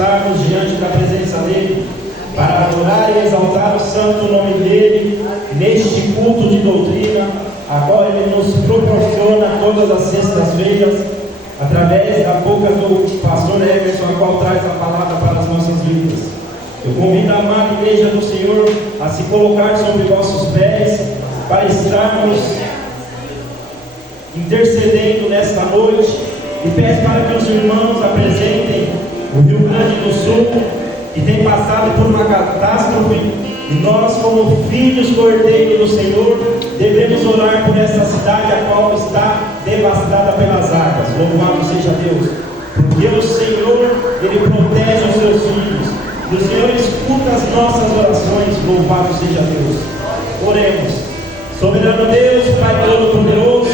estarmos diante da presença dEle, para adorar e exaltar o santo nome dEle, neste culto de doutrina, a qual Ele nos proporciona todas as sextas-feiras, através da boca do pastor Emerson, a qual traz a palavra para as nossas vidas. Eu convido a amada igreja do Senhor a se colocar sobre vossos pés, para estarmos intercedendo nesta noite, e peço para que os irmãos apresentem o Rio Grande do Sul, que tem passado por uma catástrofe, e nós, como filhos cordeiros do Senhor, devemos orar por essa cidade a qual está devastada pelas águas. Louvado seja Deus, porque o Senhor, Ele protege os seus filhos, e o Senhor escuta as nossas orações. Louvado seja Deus. Oremos. Soberano Deus, Pai Todo-Poderoso,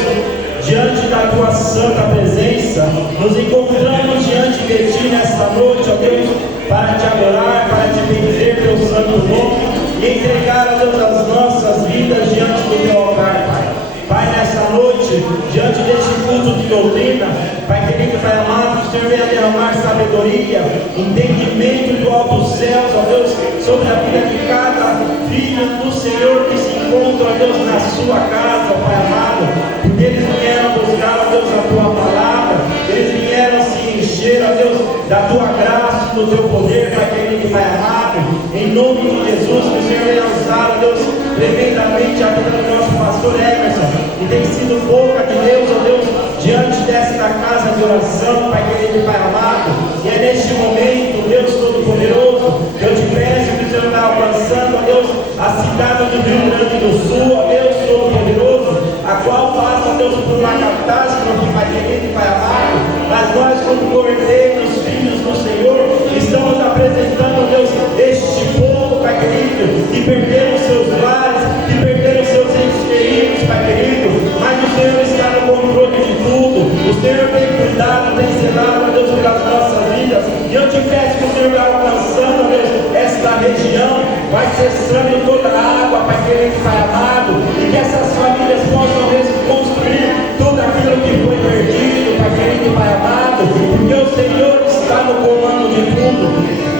diante da Tua santa presença, nos encontramos diante de Ti nesta noite, ó Deus, para Te adorar, para Te bendizer Teu santo nome e entregar, ó Deus, as nossas vidas diante do Teu altar, Pai. Pai, nesta noite, diante deste culto de doutrina, Pai querido, Pai amado, o Senhor venha derramar sabedoria, entendimento do alto dos céus, ó Deus, sobre a vida de cada filho do Senhor que se encontra, ó Deus, na sua casa, ó Pai amado, porque eles vieram buscar, ó Deus, a Tua palavra, eles vieram se encher, ó Deus, da Tua graça, do Teu poder, Pai querido, Pai amado, em nome de Jesus, que o Senhor venha usar, ó Deus, tremendamente a vida do nosso pastor Emerson, e tem sido boca de Deus, ó Deus, diante desta casa de oração, Pai querido, Pai amado, e é neste momento, Deus Todo-Poderoso, que eu te peço que o Senhor vai alcançando, ó Deus, a cidade do Rio Grande do Sul, ó Deus Todo-Poderoso, a qual passa, Deus, por uma catástrofe, Pai querido, Pai amado, mas nós, como cordeiros, filhos do Senhor, estamos apresentando, ó Deus, este povo, Pai querido, que perderam seus lares, que perderam seus entes queridos, Pai querido, mas o Senhor está no controle de tudo, o Senhor tem cuidado, tem zelado, ó Deus, pelas nossas vidas, e eu te peço que o Senhor vai alcançando, ó Deus, esta região, vai cessando toda a água, Pai querido, Pai amado, e que essas famílias possam reconstruir tudo aquilo que foi perdido, Pai querido, Pai amado, porque o Senhor está no comando de tudo.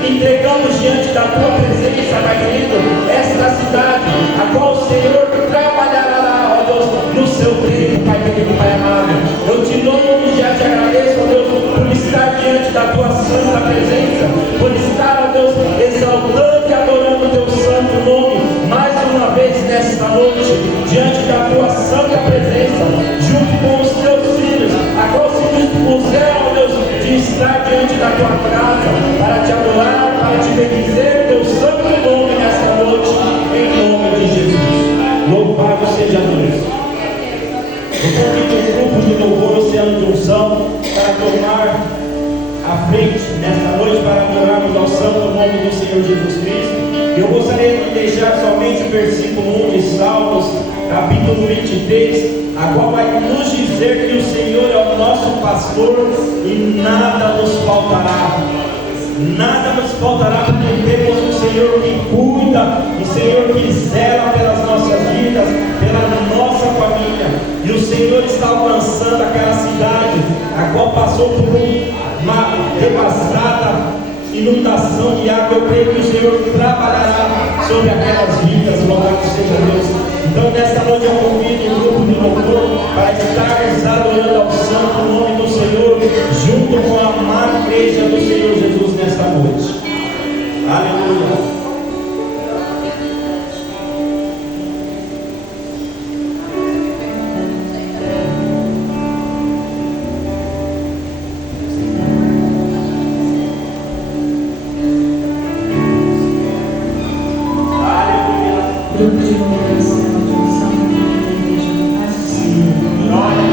Entregamos diante da Tua presença, Pai querido, esta cidade, a qual o Senhor trabalhará, ó Deus, no seu tempo, Pai querido, Pai amado. Eu te louvo e já te agradeço, ó Deus, por estar diante da Tua santa presença, por estar, ó Deus, exaltando e adorando o Teu santo nome, mais uma vez nesta noite, diante da Tua santa presença, junto com os Teus filhos, a qual se dispuseram, ó Deus, de estar diante da Tua casa, para Te adorar, para Te bendizer o Teu santo nome nesta noite, em nome de Jesus. Louvado seja Deus. Eu convido o grupo de louvor Oceano de Unção para tomar a frente nesta noite, para adorarmos ao santo nome do Senhor Jesus Cristo. Eu gostaria de deixar somente o versículo 1 de Salmos, capítulo 23, a qual vai nos dizer que o Senhor é o nosso pastor e nada nos faltará. Nada nos faltará, porque temos um Senhor que cuida, um Senhor que zela pelas nossas vidas, pela nossa família. E o Senhor está alcançando aquela cidade, a qual passou por uma devastada inundação de água. Eu creio que o Senhor trabalhará sobre aquelas vidas. Louvado seja Deus. Então nesta noite eu convido o grupo de louvor para estar adorando ao santo nome do Senhor, junto com a amada igreja do Senhor Jesus nesta noite. Aleluia. Glória.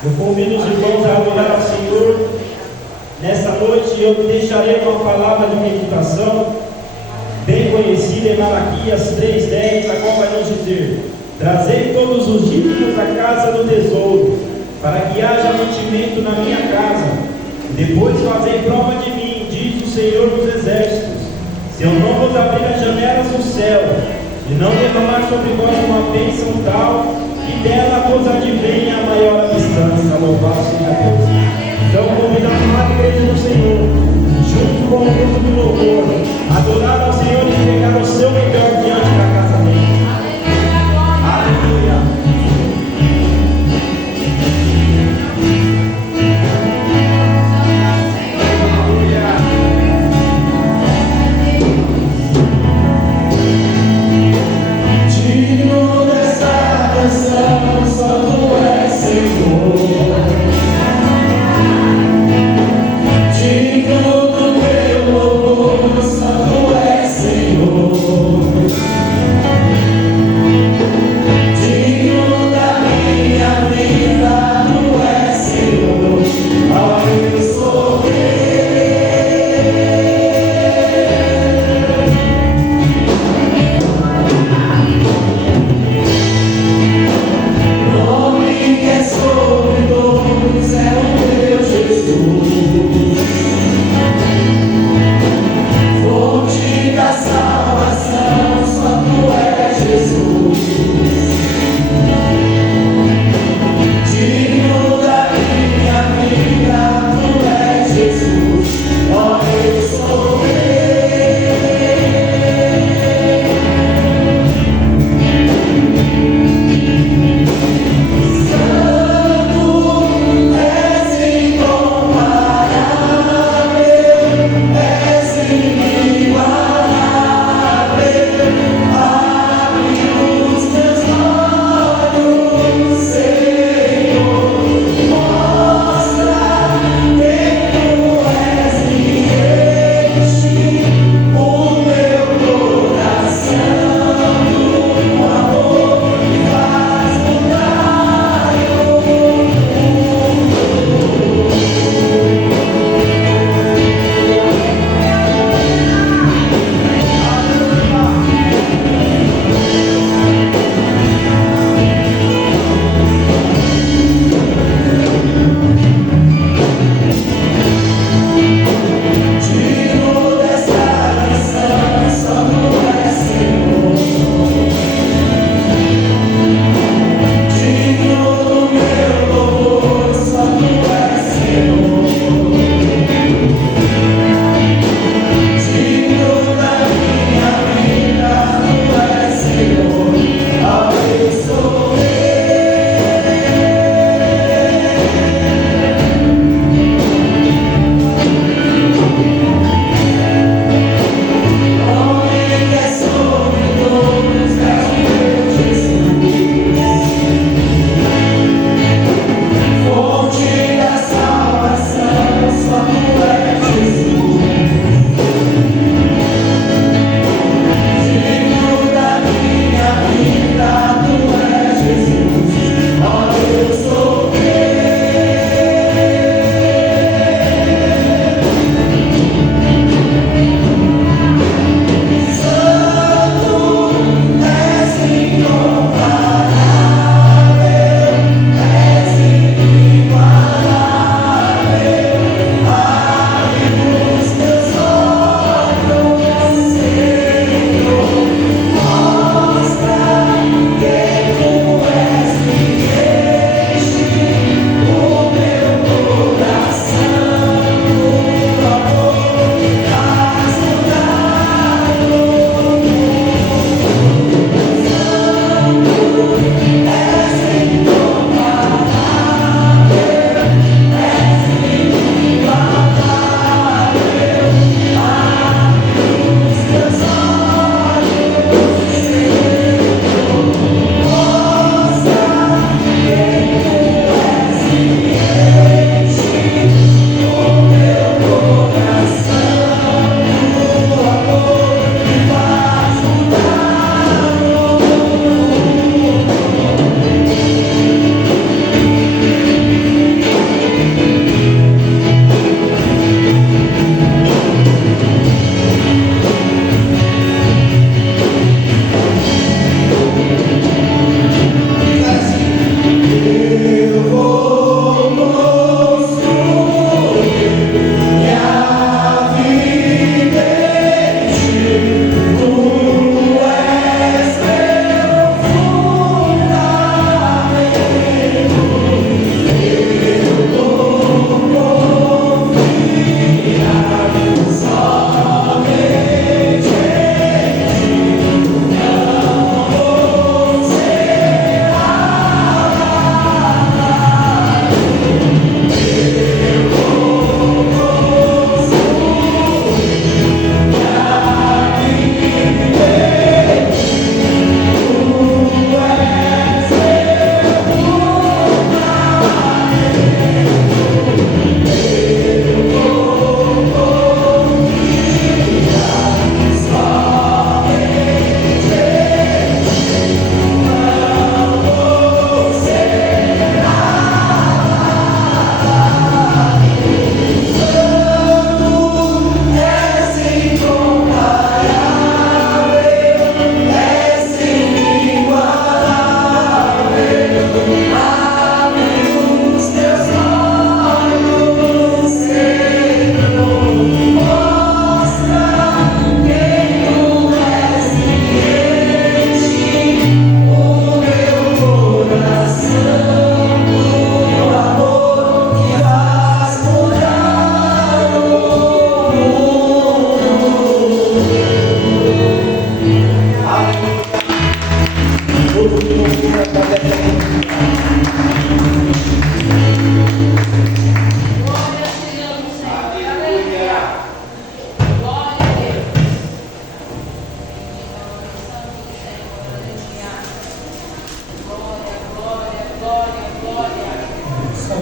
Eu convido os irmãos a adorar ao Senhor. Nesta noite eu deixarei uma palavra de meditação bem conhecida em Malaquias 3,10, a qual vai nos dizer: trazei todos os dízimos da casa do tesouro, para que haja mantimento na minha casa. Depois fazei prova de mim, diz o Senhor dos Exércitos, se eu não vos abrir as janelas do céu, e não derramar sobre vós uma bênção tal, que dela vos advenha a maior abundância. Louvado seja Deus. Então convido a amada igreja do Senhor, junto com o grupo de louvor, a adorar ao Senhor e entregar o seu melhor diante da casa dele. Aleluia. Senhor.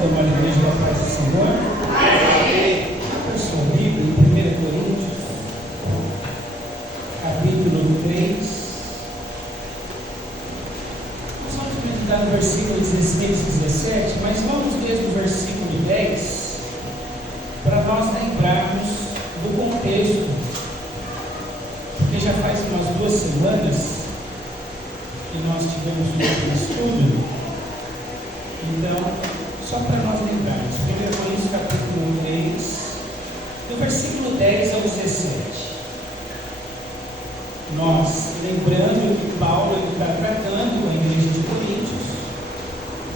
amada igreja da paz do Senhor? Amém. Eu sou o livro em 1 Coríntios, capítulo 3. Nós vamos meditar no versículo 16 e 17, mas vamos desde o versículo 10 para nós lembrarmos do contexto, porque já faz umas 2 semanas que nós tivemos um estudo. Então, só para nós lembrarmos, 1 Coríntios capítulo 3, do versículo 10 ao 17. Nós, lembrando que Paulo está tratando com a igreja de Coríntios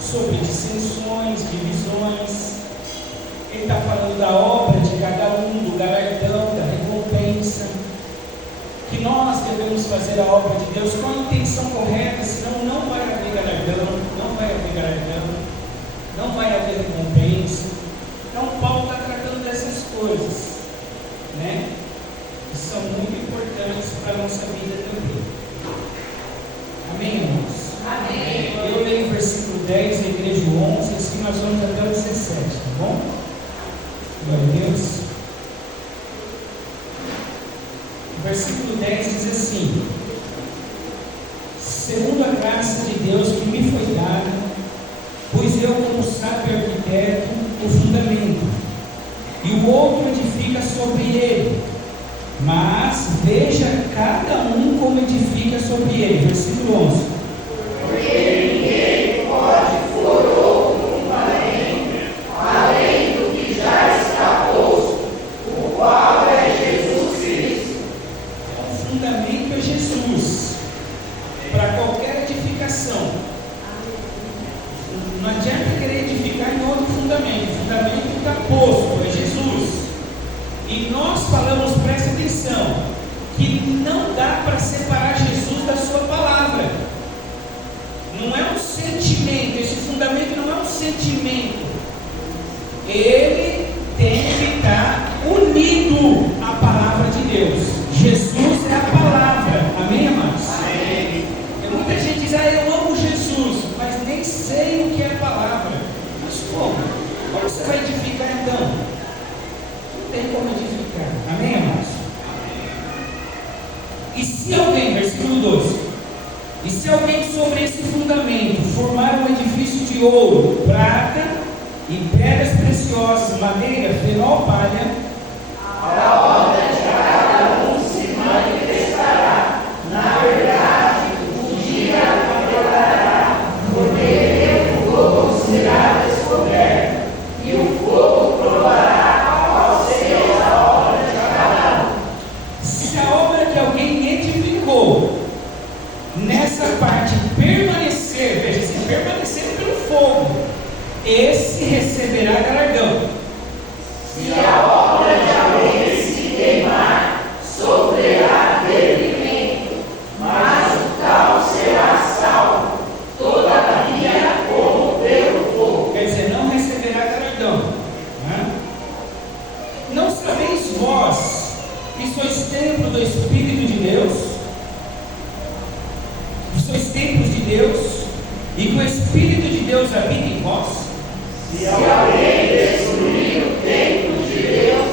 sobre dissensões, divisões. Ele está falando da obra de cada um, do galardão, da recompensa, que nós devemos fazer a obra de Deus com a intenção correta, senão não vai haver galardão, não vai haver galardão, não vai haver recompensa. Então Paulo está tratando dessas coisas, né? Que são muito importantes para a nossa vida também. Amém, irmãos? Amém. Eu leio o versículo 10, a igreja 11, assim nós vamos até o 17, tá bom? Glória a Deus. O versículo 10 diz assim: segundo a graça de Deus que me foi dada, pus eu como sábio arquiteto o fundamento, e o outro edifica sobre ele, mas veja cada um como edifica sobre ele. Versículo 11: porque ninguém pode pôr outro fundamento além do que já está posto, o qual é Jesus Cristo. Então, o fundamento é Jesus para qualquer edificação. Não adianta querer edificar em outro fundamento. O fundamento está posto, é Jesus. E nós falamos, presta atenção, que não dá para separar Jesus da sua palavra. Não é um sentimento, esse fundamento não é um sentimento. Ele tem que estar unido à palavra de Deus. Jesus é a palavra. Amém, amados? Amém. E muita gente diz, eu amo Jesus, mas nem sei o que é a palavra. Mas como? Como você vai edificar então? Não tem como edificar. Amém, amados? E se alguém, versículo 12, e se alguém sobre esse fundamento formar um edifício de ouro, prata e pedras preciosas, madeira, fenol, palha, a obra de cada um se manifestará. Na verdade, o dia revelará, porque o fogo será descoberto, e o fogo provará qual seja a obra de cada um. Se a obra que alguém edificou nessa parte permanecer, veja assim, permanecer pelo fogo, esse receberá galardão. Se a obra de alguém se queimar, sofrerá derimento, mas o tal será salvo, todavia como pelo fogo. Quer dizer, não receberá galardão. Não sabeis vós que sois templo do Espírito de Deus? Sois templos de Deus, e que o Espírito de Deus habita em vós? Se alguém destruir o templo de Deus,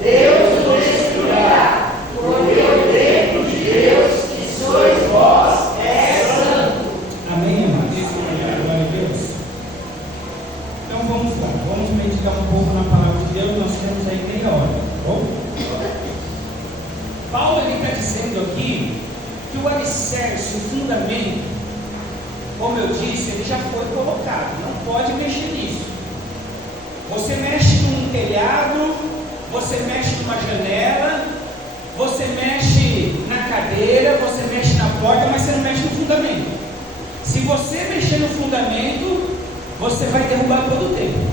Deus o destruirá, porque o templo de Deus, que sois vós, é santo. Amém, amados? Glória a Deus. Então vamos lá, vamos meditar um pouco na palavra de Deus. Nós temos aí meia hora, tá bom? Paulo está dizendo aqui que o alicerce, o fundamento, como eu disse, ele já foi colocado, não pode mexer nisso. Você mexe num telhado, você mexe numa janela, você mexe na cadeira, você mexe na porta, mas você não mexe no fundamento. Se você mexer no fundamento, você vai derrubar todo o templo.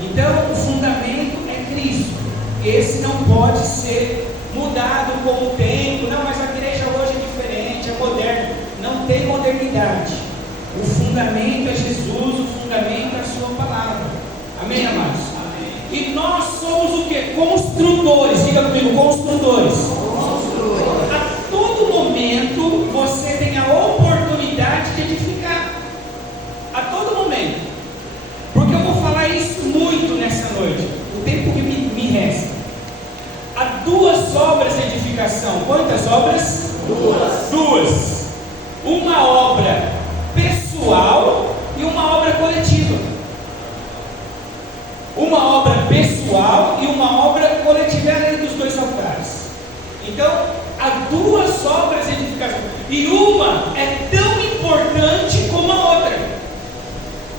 Então, o fundamento é Cristo. Esse não pode ser mudado com o tempo. Não, mas a igreja hoje é diferente, é moderna. Não tem modernidade. O fundamento é Jesus, o fundamento é a sua palavra. Amém, amados? Amém. E nós somos o que? Construtores. Diga comigo, construtores. A todo momento você tem a oportunidade de edificar. A todo momento. Porque eu vou uma obra pessoal e uma obra coletiva. Uma obra pessoal e uma obra coletiva, é a lei dos dois altares. Então, há duas obras de edificação, e uma é tão importante como a outra.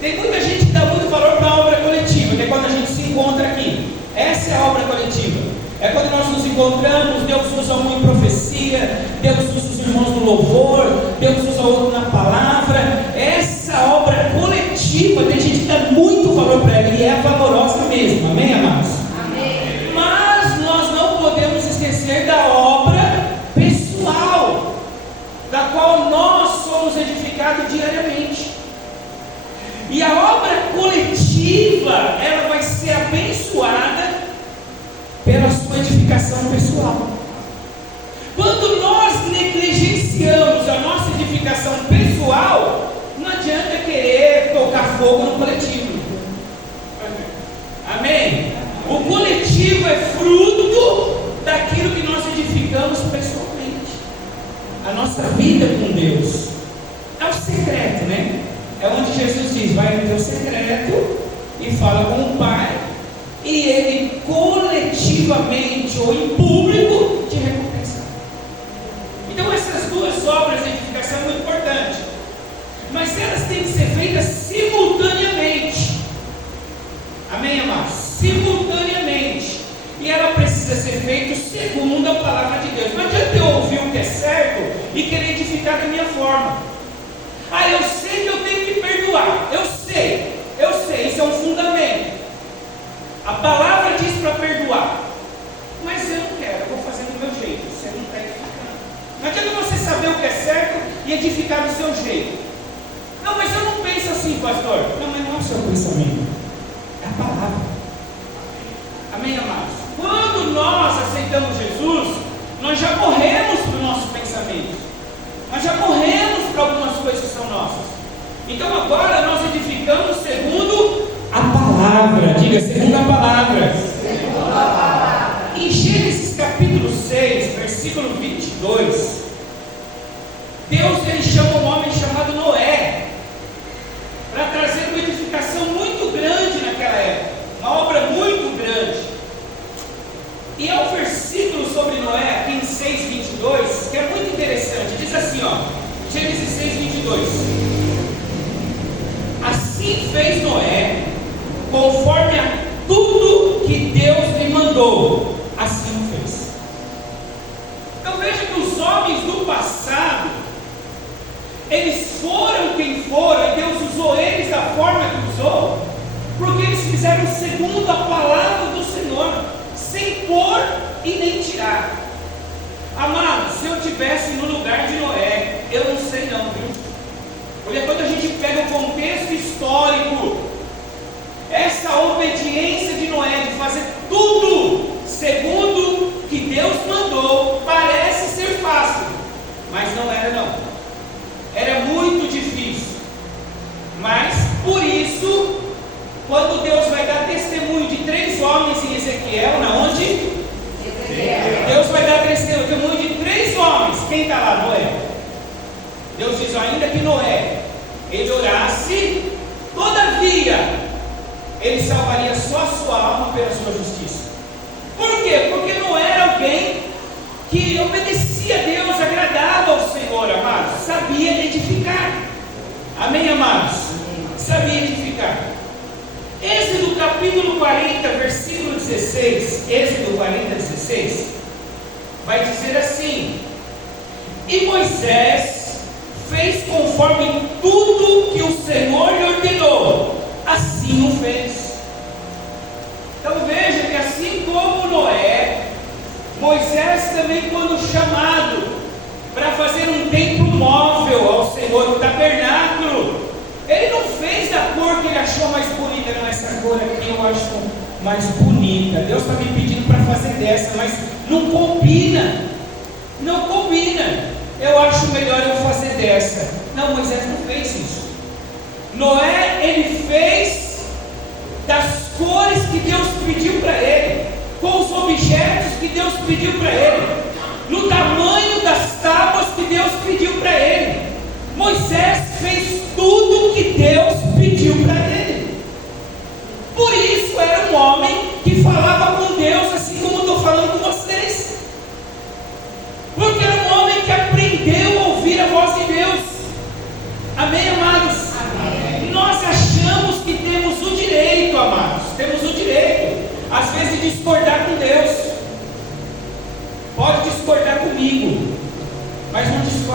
Tem muita gente que dá muito valor para a obra coletiva, que é quando a gente se encontra aqui. Essa é a obra coletiva. É quando nós nos encontramos, Deus usa um em profecia, Deus usa os irmãos no louvor, Deus usa outro na palavra. Essa obra coletiva, tem gente que dá muito valor para ela, e é valorosa mesmo, amém, amados? Amém. Mas nós não podemos esquecer da obra pessoal, da qual nós somos edificados diariamente. E a obra coletiva, ela vai ser abençoada pela sua edificação pessoal. Quando nós negligenciamos a nossa edificação pessoal, não adianta querer tocar fogo no coletivo. Amém? O coletivo é fruto daquilo que nós edificamos pessoalmente. A nossa vida com Deus é o secreto, né? É onde Jesus diz: vai no teu secreto e fala com o Pai, e Ele coletivamente ou em público te recompensará. Então essas duas obras de edificação são muito importantes, mas elas têm que ser feitas simultaneamente. Amém, amados? Simultaneamente. E ela precisa ser feita segundo a palavra de Deus. Não adianta eu ouvir o que é certo e querer edificar da minha forma. Ah, eu sei que eu tenho que perdoar. Eu sei, isso é um fundamento. A palavra diz para perdoar, mas eu não quero, eu vou fazer do meu jeito. Você não está edificando. Não adianta você saber o que é certo e edificar do seu jeito. Não, mas eu não penso assim, pastor. Não, mas não é o seu pensamento, é a palavra. Amém, amados? Quando nós aceitamos Jesus, nós já morremos para o nosso pensamento. Nós já morremos para algumas coisas que são nossas. Então agora nós edificamos segundo a palavra. Diga, segundo a palavra. Segundo a palavra. Em Gênesis capítulo 6, versículo 22, Deus ele chama um homem chamado Noé para trazer uma edificação muito grande naquela época, uma obra muito grande. E é um versículo sobre Noé aqui em 6:22 que é muito interessante. Diz assim, ó, Gênesis 6:22: assim fez Noé, conforme a tudo que Deus lhe mandou, assim o fez. Então veja que os homens do passado, eles foram quem foram, e Deus usou eles da forma que usou, porque eles fizeram segundo a palavra do Senhor, sem pôr e nem tirar. Amado, se eu estivesse no lugar de Noé, eu não sei não, viu? Porque quando a gente pega o contexto histórico, essa obediência de Noé de fazer tudo segundo que Deus mandou, parece ser fácil, mas não era não. Era muito difícil. Mas por isso, quando Deus vai dar testemunho de 3 homens em Ezequiel, na onde? Deus vai dar testemunho de 3 homens. Quem está lá? Noé. Deus diz: ainda que Noé ele orasse, todavia ele salvaria só a sua alma pela sua justiça. Por quê? Porque Noé era alguém que obedecia a Deus, agradava ao Senhor, amados, sabia edificar. Amém, amados? Sabia edificar. Êxodo capítulo 40, versículo 16, Êxodo 40, 16, vai dizer assim: e Moisés fez conforme tudo que o Senhor lhe ordenou, assim o fez. Então veja que assim como Noé, Moisés também, quando chamado para fazer um templo móvel ao Senhor, o tabernáculo, ele não fez da cor que ele achou mais bonita. Não, essa cor aqui eu acho mais bonita, Deus está me pedindo para fazer dessa, mas não combina, não combina, eu acho melhor eu fazer dessa. Não, Moisés não fez isso. Noé, ele fez das cores que Deus pediu para ele, com os objetos que Deus pediu para ele, no tamanho das tábuas que Deus pediu para ele.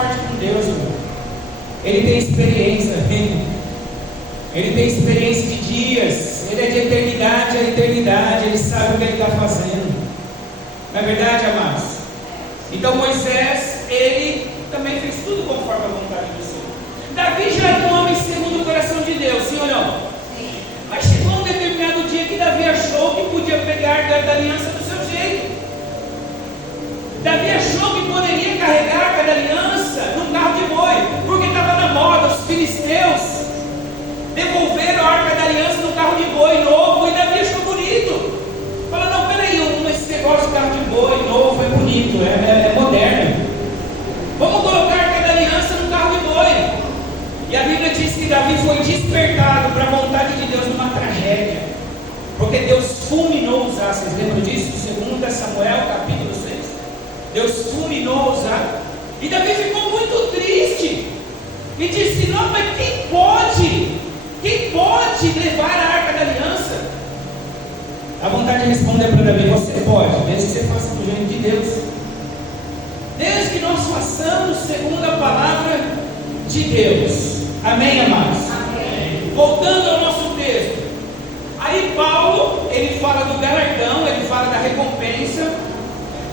forte com Deus, irmão. Ele tem experiência, ele tem experiência de dias, ele é de eternidade a eternidade, ele sabe o que ele está fazendo. Não é verdade, amados? Então Moisés, ele também fez tudo conforme a vontade do Senhor. Davi já era um homem segundo o coração de Deus, sim ou não? Sim. Mas chegou um determinado dia que Davi achou que podia pegar a arca da aliança do seu jeito. Davi achou que poderia carregar a arca da aliança num carro de boi, porque estava na moda. Os filisteus devolveram a arca da aliança num carro de boi novo, e Davi achou bonito. Fala, não, peraí, esse negócio de carro de boi novo é bonito, é moderno. Vamos colocar a arca da aliança num carro de boi. E a Bíblia diz que Davi foi despertado para a vontade de Deus numa tragédia, porque Deus fulminou Uzá. Vocês lembram disso? 2 Samuel capítulo 6. Deus fulminou Uzá, e Davi ficou muito triste e disse, não, mas quem pode levar a arca da aliança? A vontade de responder para Davi, você pode, desde que você faça do jeito de Deus, desde que nós façamos segundo a palavra de Deus. Amém, amados? Amém. Voltando ao nosso texto, aí Paulo, ele fala do galardão, ele fala da recompensa,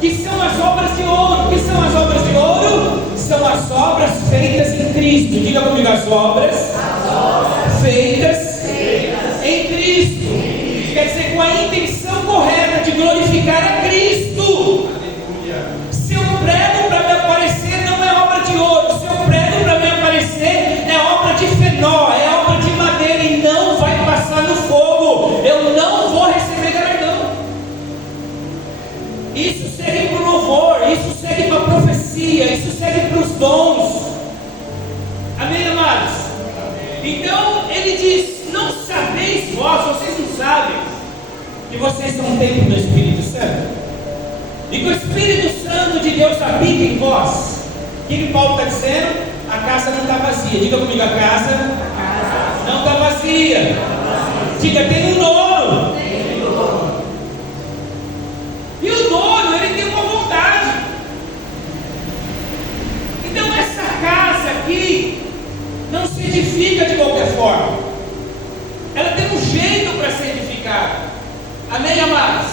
que são as obras de ouro. O que são as obras de ouro? São as obras feitas em Cristo. Diga comigo, as obras feitas em Cristo. Quer dizer, com a intenção correta de glorificar a Cristo. Se eu prego para me aparecer, não é obra de ouro. Se eu prego para me aparecer, é obra de fenó, é obra de madeira, e não vai passar no fogo. Eu não vou receber galardão. Isso segue para o louvor, isso segue para a profecia, isso segue para os dons. Amém, amados? Então ele diz, não sabeis vós, vocês não sabem que vocês são um templo do Espírito Santo, e que o Espírito Santo de Deus habita em vós. O que Paulo está dizendo? A casa não está vazia. Diga comigo, a casa não está vazia. Diga, tem um dono. E o dono, ele tem uma vontade. Então essa casa aqui não se edifica de qualquer forma. Ela tem um jeito para ser edificada. Amém, amados?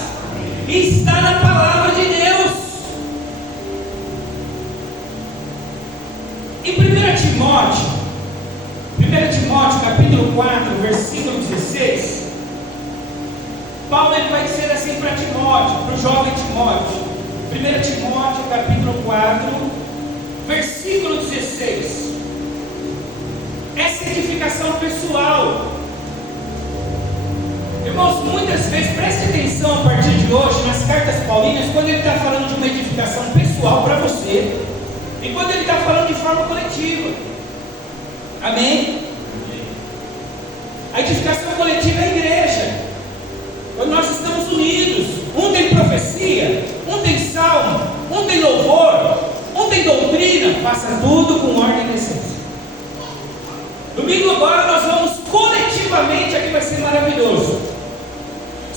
E está na palavra de Deus. Em 1 Timóteo capítulo 4, versículo 16, Paulo ele vai dizer assim para Timóteo, para o jovem Timóteo. 1 Timóteo capítulo 4, versículo 16. Essa edificação pessoal. Irmãos, muitas vezes, preste atenção a partir de hoje nas cartas paulinas, quando ele está falando de uma edificação pessoal para você, e quando ele está falando de forma coletiva. Amém? A edificação coletiva é a igreja, quando nós estamos unidos. Um tem profecia, um tem salmo, um tem louvor, um tem doutrina. Faça tudo com ordem e decência. Domingo agora nós vamos coletivamente, aqui vai ser maravilhoso.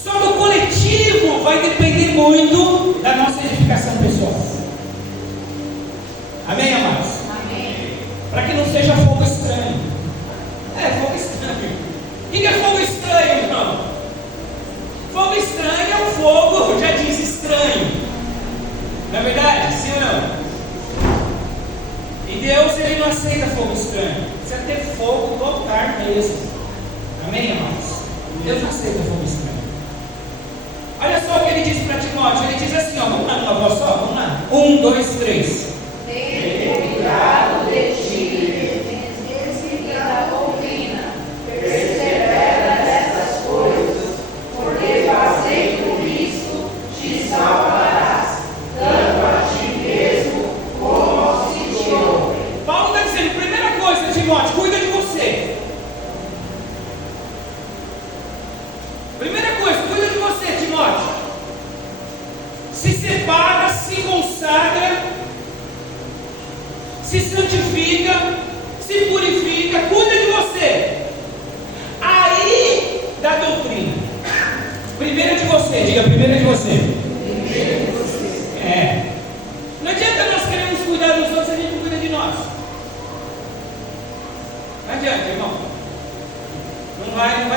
Só que o coletivo vai depender muito da nossa edificação pessoal. Amém, amados? Amém. Para que não seja fogo estranho. Fogo estranho. O que é fogo estranho, irmão? Fogo estranho é um fogo, já diz estranho. Não é verdade? Sim ou não? E Deus, ele não aceita fogo estranho. Precisa ter fogo do altar mesmo. Amém, irmãos? Deus não aceita fogo estranho. Olha só o que ele diz para Timóteo. Ele diz assim, ó, vamos lá numa voz só? Vamos lá. 1, 2, 3. Tenha cuidado de ti, desde da doutrina, persevera nessas coisas, porque fazendo isso te salvarás, tanto a ti mesmo como aos que te ouvem. Paulo está dizendo, primeira coisa, Timóteo, cuida de você. Primeira coisa, cuida de você, Timóteo. Se separa, se consagra, se santifica.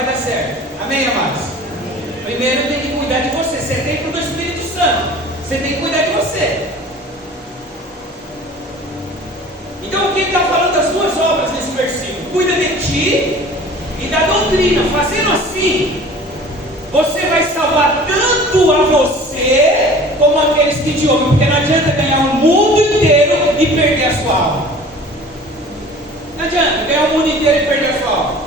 vai dar certo. Amém, amados? Primeiro tem que cuidar de você. Você é templo do Espírito Santo. Você tem que cuidar de você. Então o que ele está falando das duas obras nesse versículo? Cuida de ti e da doutrina. Fazendo assim, você vai salvar tanto a você como aqueles que te ouvem. Porque não adianta ganhar o mundo inteiro e perder a sua alma. Não adianta ganhar o mundo inteiro e perder a sua alma.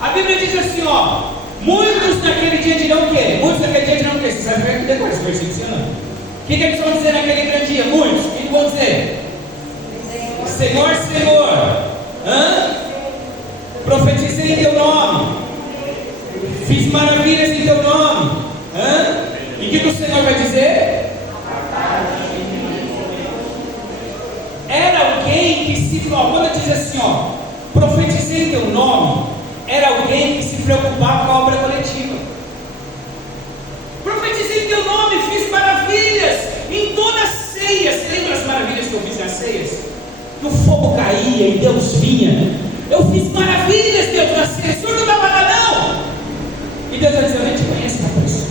A Bíblia diz assim, ó: muitos naquele dia dirão o quê? Muitos naquele dia dirão o quê? Você sabe que depois esse versículo, sim ou não? O que eles vão dizer naquele grande dia? Muitos. O que vão dizer? Senhor, Senhor, profetizei em teu nome, fiz maravilhas em teu nome, e o que o Senhor vai dizer? Era alguém que se, quando diz assim, ó, profetizei em teu nome, era alguém que se preocupava com a obra coletiva. Profetizei em teu nome, fiz maravilhas em toda a ceia. Você lembra as maravilhas que eu fiz nas ceias? Que o fogo caía e Deus vinha. Eu fiz maravilhas, Deus, na ceia. O senhor não dava nada, não. E Deus vai dizer: eu nem te conheço, rapaz.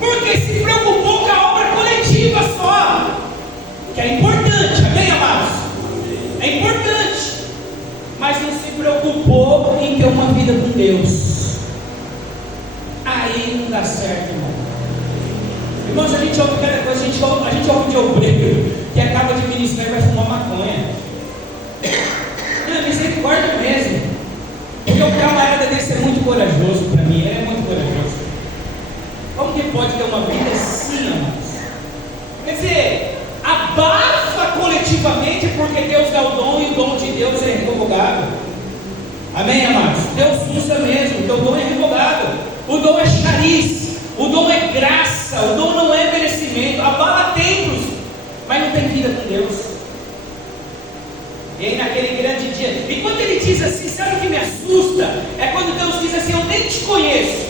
Porque se preocupou com a obra coletiva só, que é importante, amém, amados? É importante, mas não se preocupou em ter uma vida com Deus. Aí não dá certo, irmão. Irmãos, a gente ouve cada coisa, a gente ouve de obreiro que acaba de ministrar e vai fumar maconha. Não, misericórdia mesmo. Porque um camarada desse é muito corajoso para mim, ele é muito corajoso. Como que pode ter uma vida assim, amados? Quer dizer, abafa coletivamente porque Deus dá o dom e o dom de Deus é irrevogável. Amém, amados? Deus usa mesmo, o teu dom é irrevogável. O dom é chariz, o dom é graça, o dom não é merecimento. Abala templos, mas não tem vida com Deus. E aí naquele grande dia, e quando ele diz assim, sabe o que me assusta? É quando Deus diz assim: eu nem te conheço.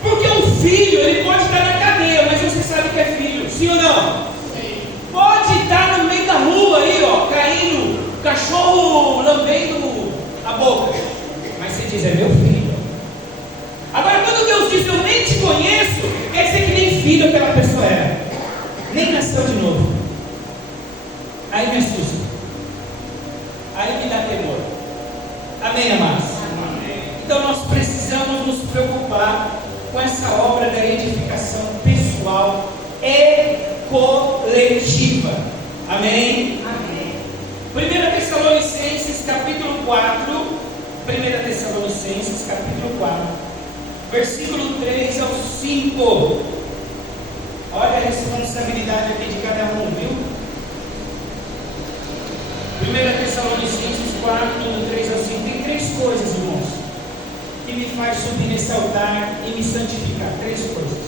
Porque um filho, ele pode estar na cadeia, mas você sabe que é filho, sim ou não? Sim. Pode estar no meio da rua aí, ó, caindo, cachorro lambendo a boca, mas você diz: é meu filho. Agora quando Deus diz: eu nem te conheço, quer dizer que nem filho aquela pessoa era, nem nasceu de novo. Aí me assusta, aí me dá temor. Amém, amados? Amém. Então nós precisamos nos preocupar com essa obra da edificação pessoal e coletiva. Amém? Amém. 1 Tessalonicenses capítulo 4, 1 Tessalonicenses capítulo 4, versículo 3 ao 5. Olha a responsabilidade aqui de cada um, viu? 1 Tessalonicenses 4, do 3 ao 5. Tem três coisas, irmãos, que me faz subir nesse altar e me santificar. Três coisas.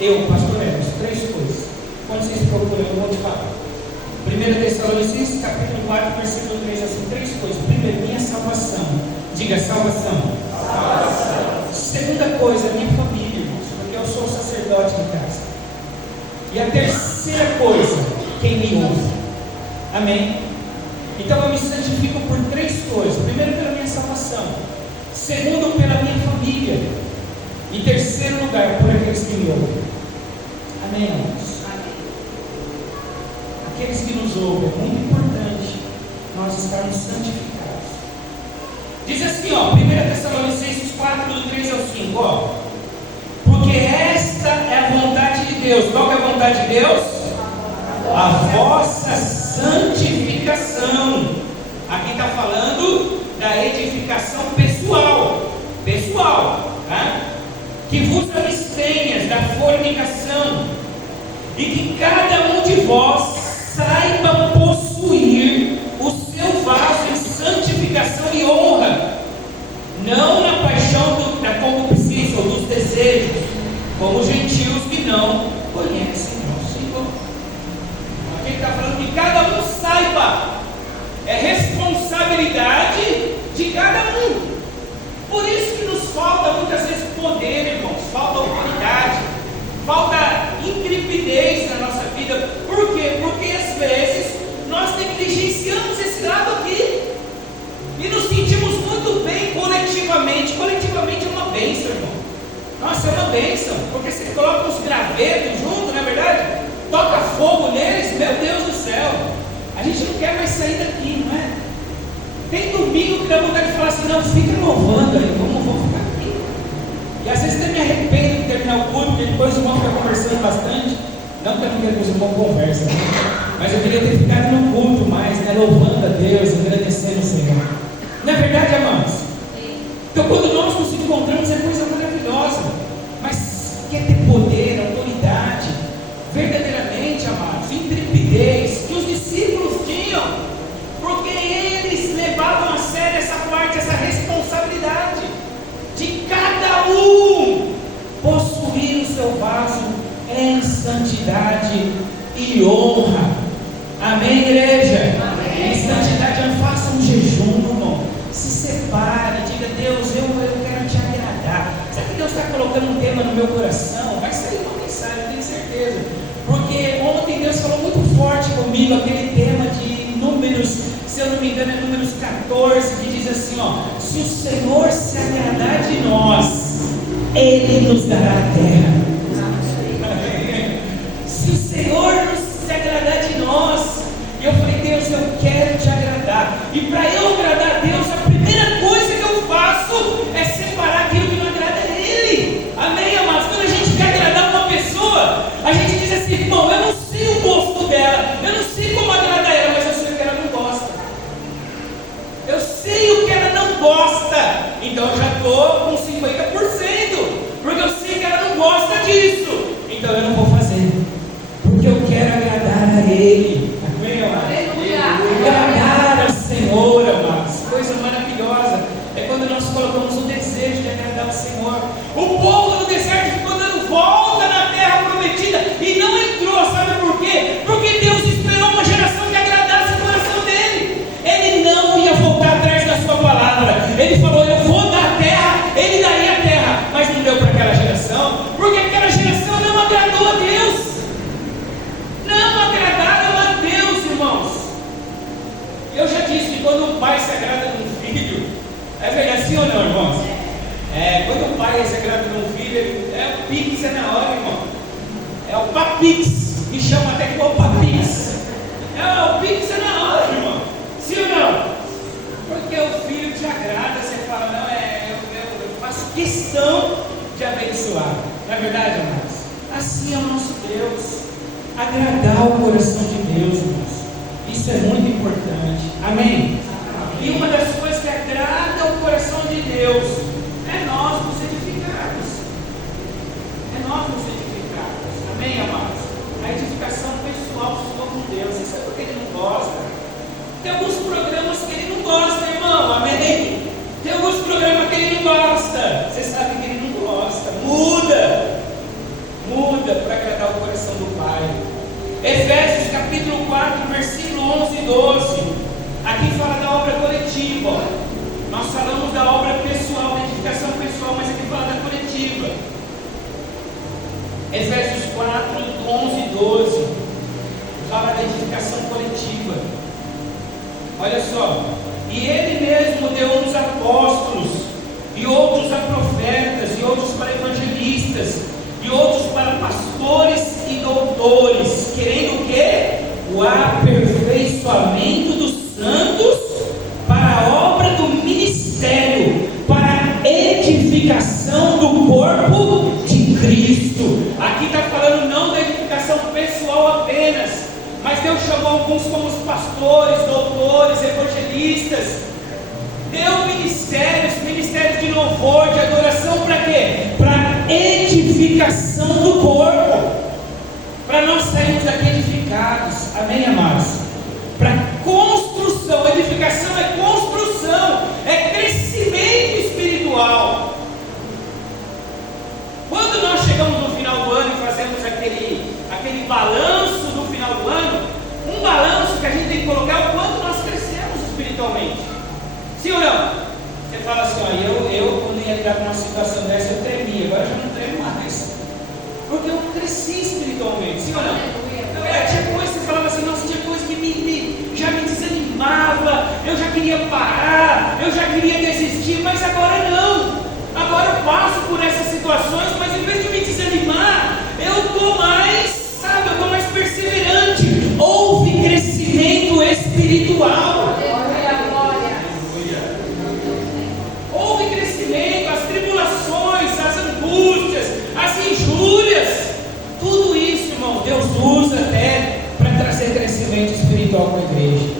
Eu, pastor Eros, três coisas. Quando vocês procuram, eu vou te falar. 1 Tessalonicenses capítulo 4, versículo 3 a 5. Três coisas. Primeiro, minha salvação. Diga: salvação. Salvação. Segunda coisa, minha família, irmãos, porque eu sou sacerdote de casa. E a terceira coisa, quem me ouve. Amém? Então eu me santifico por três coisas. Primeiro, pela minha salvação. Segundo, pela minha família. E terceiro lugar, por aqueles que me ouvem. Amém, irmãos? Amém. Aqueles que nos ouvem, é muito importante nós estarmos santificados. Diz assim, ó, 1 Tessalonicenses 4, do 3 ao 5, ó. Porque esta é a vontade de Deus. Qual que é a vontade de Deus? A vossa santificação. Aqui está falando da edificação pessoal, tá? Que vos abstenhas da fornicação, e que cada um de vós saiba possuir o seu vaso em santificação e honra, não na paixão da concupiscência ou dos desejos, como os gentios que não conhecem o Senhor. Aqui ele está falando que cada um saiba. É responsabilidade de cada um. Por isso que nos falta muitas vezes poder, irmãos, falta autoridade, falta intrepidez na nossa vida. Por quê? Porque às vezes gente não quer mais sair daqui, não é? Tem domingo que dá vontade de falar assim, não, fica louvando aí, vamos ficar aqui. E às vezes até me arrependo de terminar o culto, porque depois o irmão fica conversando bastante. Não que eu não quero que os irmãos conversem, né? Mas eu queria ter ficado no culto mais, né? Louvando a Deus, agradecendo o Senhor. Não é verdade, amados? Então quando nós nos encontramos é coisa maravilhosa. Mas quer ter poder, autoridade, verdadeiramente, amados, intrepidez, que os discípulos tinham, porque eles levavam a sério essa parte, essa responsabilidade de cada um possuir o seu vaso em santidade e honra. Amém, igreja? Amém. Em santidade, não faça um jejum, irmão. Se separe, diga, Deus, eu quero te agradar. Sabe que Deus está colocando um tema no meu coração? Vai sair uma mensagem, eu tenho certeza. Porque ontem Deus falou muito forte comigo, aquele tema de Números, se eu não me engano é Números 14, que diz assim, ó, se o Senhor se agradar de nós, Ele nos dará a terra. Se o Senhor se agradar de nós, e eu falei, Deus, eu quero te agradar. E para eu agradar a Deus, a primeira coisa que eu faço é separar aquilo que não agrada a Ele. Amém, amados? Quando a gente quer agradar uma pessoa, a gente diz assim, irmão, eu não sei o gosto dela, eu não sei como agradar ela, mas eu sei o que ela não gosta. Eu sei o que ela não gosta, então eu já estou com 50%, porque eu sei que ela não gosta disso, então eu não vou fazer, porque eu quero agradar a Ele. Amém, amados? Agradar ao Senhor, amados, coisa maravilhosa é quando nós colocamos o desejo de agradar ao Senhor. O povo no deserto ficou dando volta na terra prometida e não entrou, sabe por quê? Porque Deus esperou uma geração que agradasse o coração dele. Ele não ia voltar atrás da sua palavra. Ele falou, eu vou dar a terra, ele daria a terra, mas não deu para aquela geração, porque aquela geração não agradou a Deus. Não agradaram a Deus, irmãos. Eu já disse que quando um pai se agrada de um filho, é verdade assim ou não, irmãos? Quando o pai se agrada de um filho, o Pix é na hora, irmão. É o Papix, me chama até que é o Papix. O Pix é na hora, irmão. Sim ou não? Porque o filho te agrada, você fala, não, eu faço questão de abençoar. Não é verdade, amados? Assim é o nosso Deus. Agradar o coração de Deus, irmãos. Isso é muito importante. Amém? E uma das coisas que agrada o coração de Deus é nós nos edificarmos. É nós nos edificarmos. Amém, amados? A edificação pessoal sua com Deus. Você sabe por que Ele não gosta? Tem alguns programas que Ele não gosta, irmão. Amém? Tem alguns programas que Ele não gosta. Você sabe que Ele não gosta. Muda para agradar o coração do Pai. Efésios capítulo 4, versículo 11 e 12. Aqui fala da obra coletiva. Nós falamos da obra pessoal, da edificação pessoal, mas aqui fala da coletiva. Efésios 4, 11 e 12. Fala da edificação coletiva. Olha só. E Ele mesmo deu uns apóstolos, e outros a profetas, e outros para evangelistas, e outros para pastores e doutores, querendo o quê? O aperfeiçoamento dos santos para a obra do ministério, para a edificação do corpo de Cristo. Aqui está falando não da edificação pessoal apenas, mas Deus chamou alguns como os pastores, doutores, evangelistas. Deu ministérios de louvor, de adoração, para quê? Para edificação do corpo, para nós sairmos daqui edificados. Amém, amados? Para construção. Edificação é construção, é crescimento espiritual. Quando nós chegamos no final do ano e fazemos aquele balanço no final do ano, um balanço que a gente tem que colocar é o quanto nós crescemos espiritualmente. Sim ou não? Você fala assim, ó, eu quando ia entrar numa situação dessa, eu tremia, agora eu já não tremo mais. Porque eu cresci espiritualmente, sim ou não? Tinha coisa que você falava assim, nossa, tinha coisa que já me desanimava, eu já queria parar, eu já queria desistir, mas agora não. Agora eu passo por essas situações, mas em vez de me desanimar, eu estou mais, eu estou mais perseverante. Houve crescimento espiritual. igreja.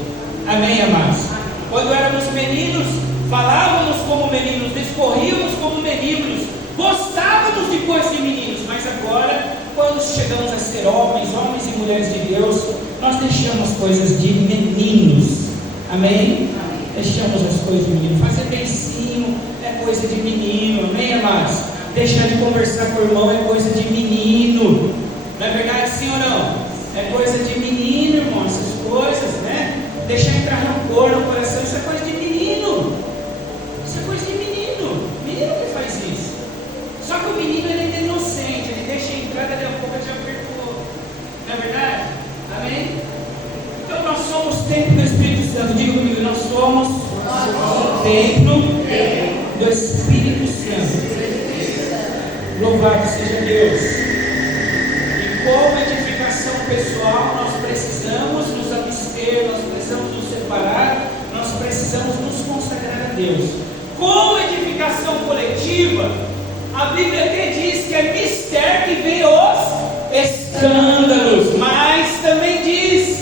Amém, amados? Quando éramos meninos, falávamos como meninos, discorríamos como meninos, gostávamos de coisas de meninos, mas agora, quando chegamos a ser homens e mulheres de Deus, nós deixamos coisas de meninos. Amém? Deixamos as coisas de menino. Fazer beicinho é coisa de menino. Amém, amados? Deixar de conversar com o irmão é coisa de menino. Não é verdade, sim ou não? É coisa de menino, irmão, essas coisas, né? Deixar entrar rancor no coração, isso é coisa de menino. Isso é coisa de menino. Menino que faz isso. Só que o menino, ele é inocente, ele deixa entrar, daqui a pouco já perdoou. Não é verdade? Amém? Então nós somos templo do Espírito Santo. Diga comigo, nós somos templo do Espírito Santo. Louvado seja Deus. E como edificação pessoal, nós precisamos nos abster, nós precisamos nos separar, nós precisamos nos consagrar a Deus. Como edificação coletiva, a Bíblia até diz que é mistério que vem os escândalos, mas também diz: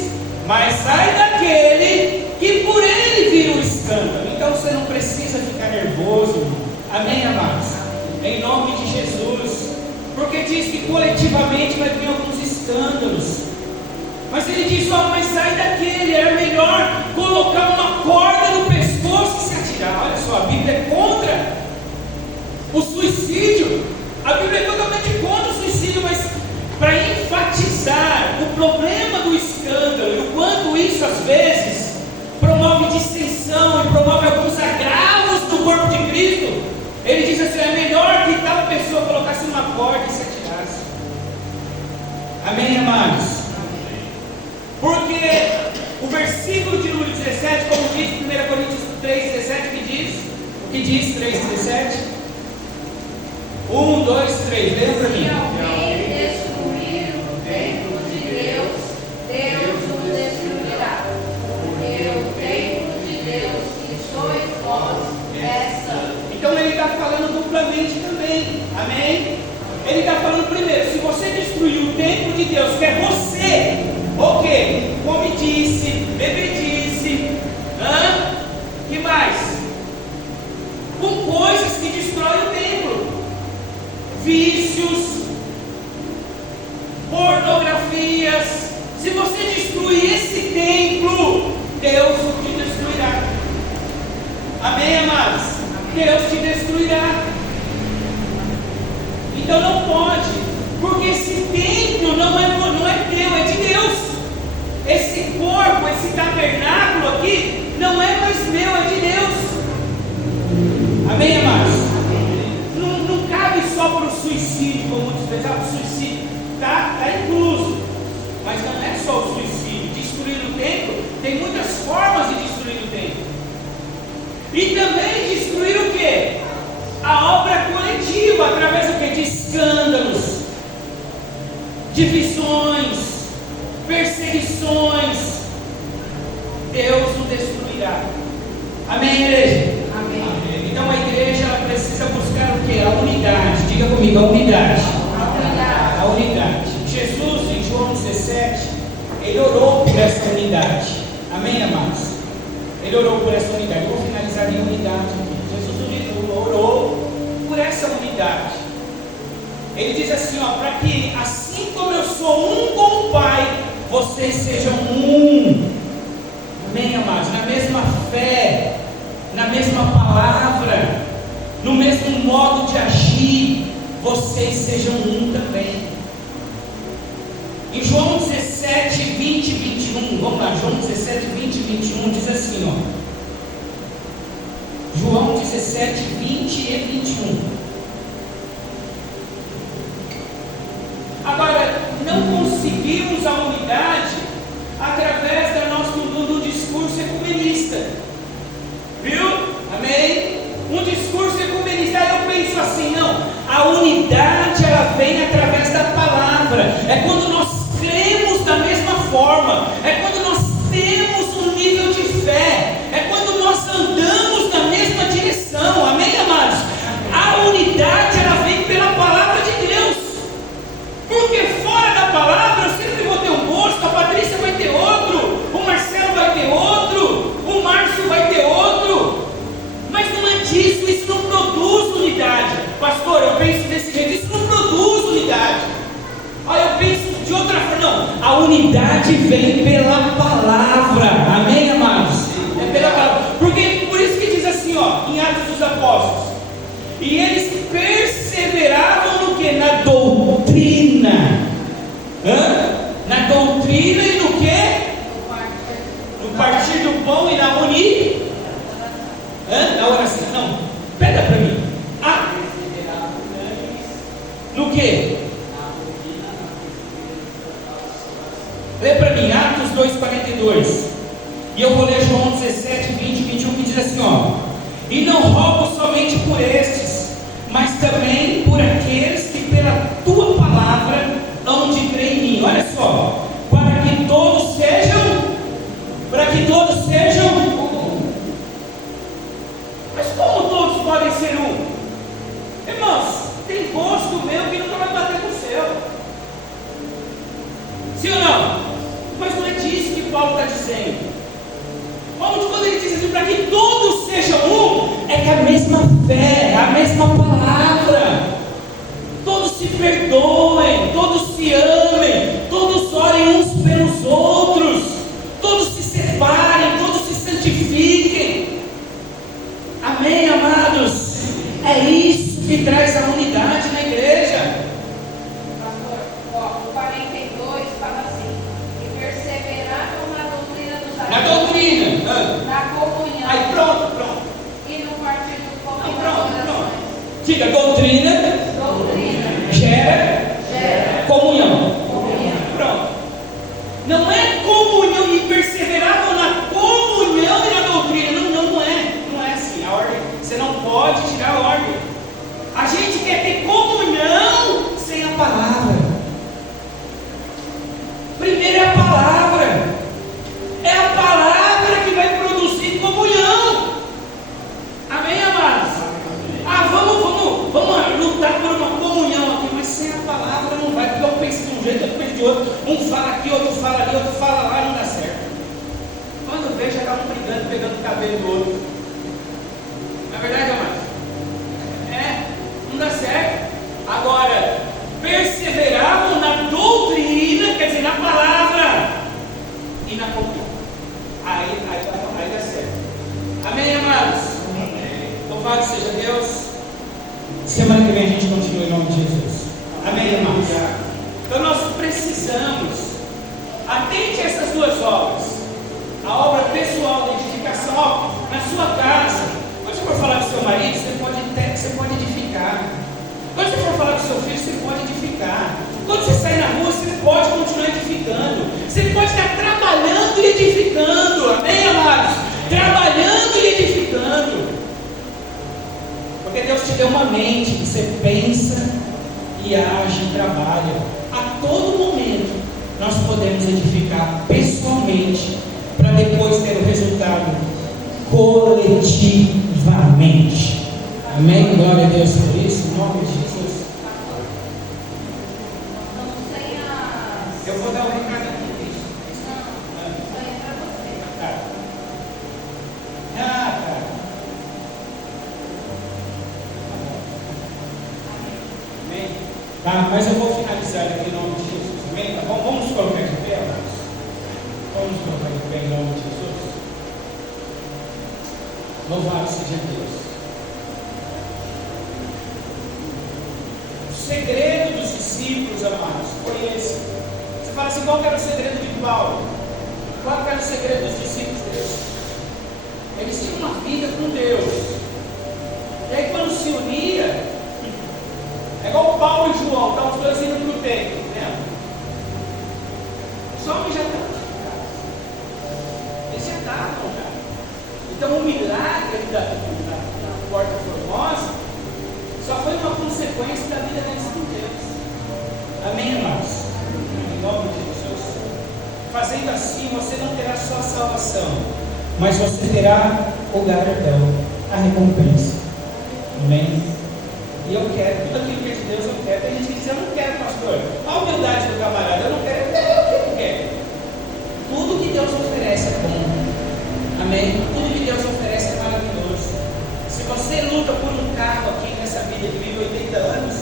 mas sai daquele que por ele vira o escândalo. Então você não precisa ficar nervoso. Amém, amados? Em nome de Jesus. Porque diz que coletivamente vai vir alguns escândalos. Mas ele diz: ó, mas sai daquele. Era melhor colocar uma corda no pescoço e se atirar. Olha só, a Bíblia é contra o suicídio. A Bíblia é totalmente contra o suicídio, mas para enfatizar o problema do escândalo e o quanto isso às vezes promove dissensão e promove alguns agravos no corpo de Cristo, ele diz assim: é melhor que tal pessoa colocasse uma corda e se atirasse. Amém, amados? Porque o versículo de número 17, como diz 1 Coríntios 3,17, o que diz 3,17? 1, 2, 3, leia para mim. Se alguém destruir o templo de Deus, Deus o destruirá. Porque o templo de Deus que sois vós é santo. Então ele está falando duplamente também. Amém? Ele está falando primeiro: se você destruir o templo de Deus, que é você, o quê? Comedice, bebedice, que mais? Com coisas que destroem o templo. Vícios, pornografias. Se você destruir esse templo, Deus te destruirá. Amém, amados? Deus te destruirá. Então não pode, porque esse templo não é teu, é de Deus. Esse corpo, esse tabernáculo aqui, não é mais meu, é de Deus. Amém, amados? Não cabe só para o suicídio, como muitos pensam. O suicídio está incluso, mas não é só o suicídio. Destruir o templo, tem muitas formas de destruir o templo. E também destruir o quê? A obra coletiva, através do quê? De escândalos, divisões, perseguições. Deus o destruirá. Amém, igreja? Amém. Então a igreja, ela precisa buscar o quê? A unidade. Diga comigo, a unidade. A unidade. Jesus, em João 17, ele orou por essa unidade. Amém, amados? Ele orou por essa unidade. Eu vou finalizar em unidade aqui. Jesus orou por essa unidade. Ele diz assim, ó: para que assim como eu sou um com o Pai, vocês sejam um. Amém, amados? Na mesma fé, na mesma palavra, no mesmo modo de agir, vocês sejam um também. Em João 17, 20 e 21, vamos lá, João 17, 20 e 21 diz assim, ó. João 17, 20 e 21. Agora, não conseguimos a unidade através do discurso ecumenista. Viu? Amém? Um discurso ecumenista. Aí eu penso assim, não, a unidade ela vem através da palavra. É quando nós cremos da mesma forma. É quando nós temos um nível de fé. É quando nós andamos na mesma direção. Amém, amados? A No partir do pão e na na oração. Não, pega para mim. No que? Lê para mim, Atos 2,42. E eu vou ler João 17, 20, 21, que diz assim, ó. E não rogo somente por estes, mas também por aqueles que pela tua palavra hão de crer em mim. Olha só, para que todos sejam um. Mas como todos podem ser um? Irmãos, tem gosto meu que nunca vai bater com o seu. Sim ou não? Mas não é disso que Paulo está dizendo. Paulo, quando ele diz assim, para que todos sejam um, é que a mesma fé, a mesma palavra, todos se perdoem, todos se amem, todos orem uns pelos outros, todos se separem, todos se santifiquem. Amém, amados? É isso que traz a unidade na igreja. Pastor, o 42 fala assim: e perseveravam na doutrina dos Na apóstolos, doutrina. na comunhão, Aí pronto. e no partir do pão e nas Pronto. orações. Diga, doutrina Doutrina gera comunhão. comunhão. Pronto. Não é comunhão e perseveravam na comunhão e na doutrina. Não é. Não é assim. A ordem, você não pode tirar a ordem. A gente quer ter comunhão sem a palavra. Primeiro é a palavra. É a palavra que vai produzir comunhão. Amém, amados? Vamos lutar por uma comunhão aqui, mas sem a palavra não vai, porque eu penso de um jeito, eu penso de outro. Um fala aqui, outro fala ali, outro fala lá, não dá certo. Quando vê, já está um brigando, pegando o cabelo do outro. Não é verdade, amados? Não dá certo. Agora, perseveravam na doutrina, quer dizer, na palavra e na comunhão. Aí dá certo. Amém, amados? Amém. Louvado seja Deus. Semana que vem a gente continua em nome de Jesus. Amém, amados? Então nós precisamos, atente a essas duas obras. A obra pessoal de edificação, ó, na sua casa. Quando você for falar com seu marido, você pode edificar. Quando você for falar com seu filho, você pode edificar. Quando você sair na rua, você pode continuar edificando. Você pode estar trabalhando e edificando. Amém, amados? Trabalhando e edificando. Porque Deus te deu uma mente que você pensa e age e trabalha. A todo momento nós podemos edificar pessoalmente para depois ter o resultado coletivamente. Amém? Glória a Deus por isso, em nome de Jesus. Eu vou dar um recado aqui. Isso aí é para você. Tá. Amém? Tá, mas eu vou finalizar aqui em nome de Jesus. Amém? Tá bom? Vamos nos colocar de pé, amados? Vamos nos colocar de pé em nome de Jesus. Louvado seja Deus. O segredo dos discípulos, amados, foi esse. Você fala assim, qual que era o segredo de Paulo? Qual que era o segredo dos discípulos de Deus? Eles tinham uma vida com Deus. E aí quando se unia, é igual Paulo e João, estão os dois indo para o templo, né? Os homens já estavam edificados. Eles já estavam já. Então o milagre da Porta Formosa só foi uma consequência da vida deles com Deus. Amém, irmãos? Em nome de Jesus. Fazendo assim, você não terá só a salvação, mas você terá o galardão, a recompensa. Amém? E eu quero, tudo aquilo que é de Deus eu quero. Tem gente que diz, eu não quero, pastor. A humildade do camarada, eu não quero. Eu quero. Tudo que Deus oferece é bom. Amém? Tudo que Deus oferece é maravilhoso. Se você luta por um carro aqui nessa vida que vive 80 anos,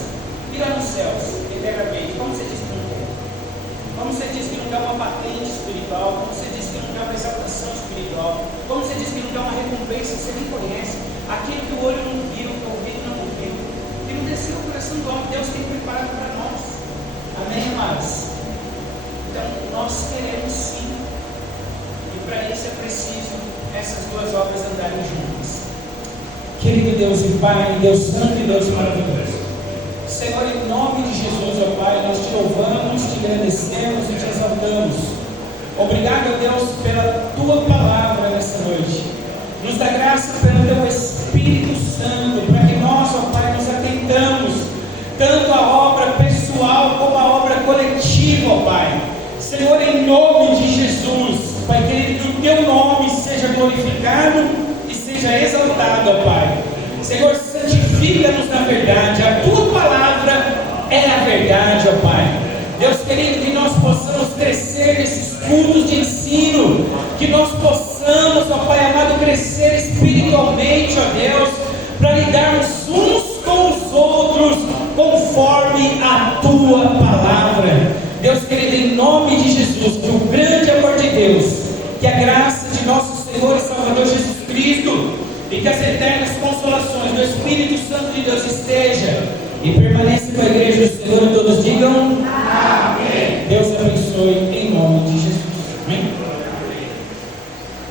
vira nos céus, eternamente. Como você diz que não quer? Como você diz que não quer uma patente espiritual? Como você diz que não quer uma exaltação espiritual? Como você diz que não quer uma recompensa que você nem conhece? Aquilo que o olho não viu, que o ouvido não ouviu, que não desceu o coração do homem, Deus tem preparado para nós. Amém, amados? Então, nós queremos sim. E para isso é preciso essas duas obras andarem juntas. Querido Deus e Pai, Deus Santo e Deus maravilhoso, Senhor, em nome de Jesus, ó Pai, nós te louvamos, te agradecemos e te exaltamos. Obrigado, Deus, pela tua palavra nessa noite. Nos dá graça pelo teu Espírito Santo, para que nós, ó Pai, nos atentamos tanto à obra pessoal como à obra coletiva, ó Pai. Senhor, em nome de Jesus, Pai querido, que o teu nome seja glorificado e seja exaltado, ó Pai. Senhor, santifica-nos na verdade, a tua palavra é a verdade, ó Pai. Deus querido, que nós possamos crescer nesses cultos de ensino, que nós possamos, ó Pai amado, crescer espiritualmente, ó Deus, para lidarmos uns com os outros, conforme a tua palavra. Deus querido, em nome de Jesus, que o grande amor de Deus, que a graça de nosso Senhor e Salvador Jesus Cristo, e que as eternas consolações do Espírito Santo de Deus esteja e permaneça com a igreja do Senhor, e todos digam